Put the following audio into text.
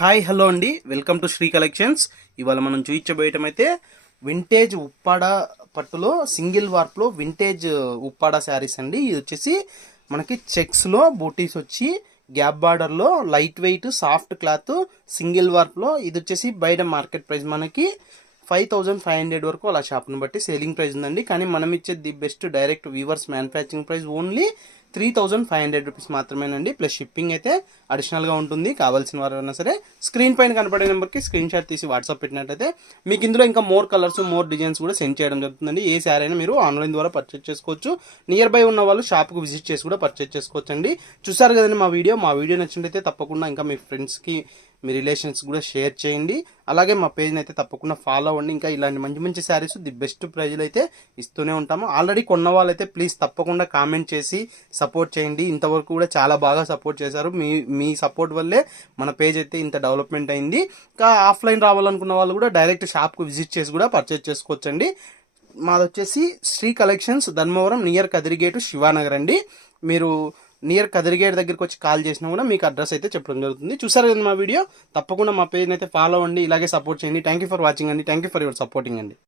Hi hello అండి, welcome to Sri collections. ఇవాళ మనం చూపించబోయటం అయితే వింటేజ్ ఉప్పాడ పట్టులో సింగిల్ వార్ప్లో వింటేజ్ ఉప్పాడ శారీస్ అండి. ఇది వచ్చేసి మనకి చెక్స్లో బూటీస్ వచ్చి గ్యాప్ బార్డర్లో light weight soft cloth single వార్ప్లో. ఇది వచ్చేసి బయట మార్కెట్ ప్రైస్ మనకి 5500 వరకు అలా షాప్ని బట్టి సేలింగ్ ప్రైస్ ఉందండి. కానీ మనం ఇచ్చేది the best direct weavers manufacturing price only 3500 rupees మాత్రమేనండి. ప్లస్ షిప్పింగ్ అయితే అడిషనల్గా ఉంటుంది. కావాల్సిన వారైనా సరే స్క్రీన్ పైన కనపడే నెంబర్కి స్క్రీన్ షాట్ తీసి వాట్సాప్ పెట్టినట్టయితే మీకు ఇందులో ఇంకా మోర్ కలర్స్ మోర్ డిజైన్స్ కూడా సెండ్ చేయడం జరుగుతుందండి. ఏ శారీ అయినా మీరు ఆన్లైన్ ద్వారా పర్చేజ్ చేసుకోవచ్చు. నియర్ బై ఉన్న వాళ్ళు షాప్కు విజిట్ చేసి కూడా పర్చేజ్ చేసుకోవచ్చు అండి. చూసారు కదండి మా వీడియో నచ్చినట్టయితే తప్పకుండా ఇంకా మీ ఫ్రెండ్స్కి మీ రిలేషన్స్ కూడా షేర్ చేయండి. అలాగే మా పేజ్ని అయితే తప్పకుండా ఫాలో అవ్వండి. ఇంకా ఇలాంటి మంచి మంచి శారీస్ ది బెస్ట్ ప్రైజ్లు అయితే ఇస్తూనే ఉంటాము. ఆల్రెడీ కొన్న వాళ్ళైతే ప్లీజ్ తప్పకుండా కామెంట్ చేసి సపోర్ట్ చేయండి. ఇంతవరకు కూడా చాలా బాగా సపోర్ట్ చేశారు. మీ సపోర్ట్ వల్లే మన పేజ్ అయితే ఇంత డెవలప్మెంట్ అయింది. ఇంకా ఆఫ్లైన్ రావాలనుకున్న వాళ్ళు కూడా డైరెక్ట్ షాప్కు విజిట్ చేసి కూడా పర్చేజ్ చేసుకోవచ్చండి. మాది వచ్చేసి శ్రీ కలెక్షన్స్, ధర్మవరం, నియర్ కదిరిగేటు, శివానగర్ అండి. మీరు నియర్ కదిరిగేట్ దగ్గరికి వచ్చి కాల్ చేసినా కూడా మీకు అడ్రస్ అయితే చెప్పడం జరుగుతుంది. చూసారు కదా మా వీడియో, తప్పకుండా మా పేజ్ని అయితే ఫాలో అవ్వండి. ఇలాగే సపోర్ట్ చేయండి. థ్యాంక్ యూ ఫర్ వాచింగ్ అండి. Thank you for your supporting అండి.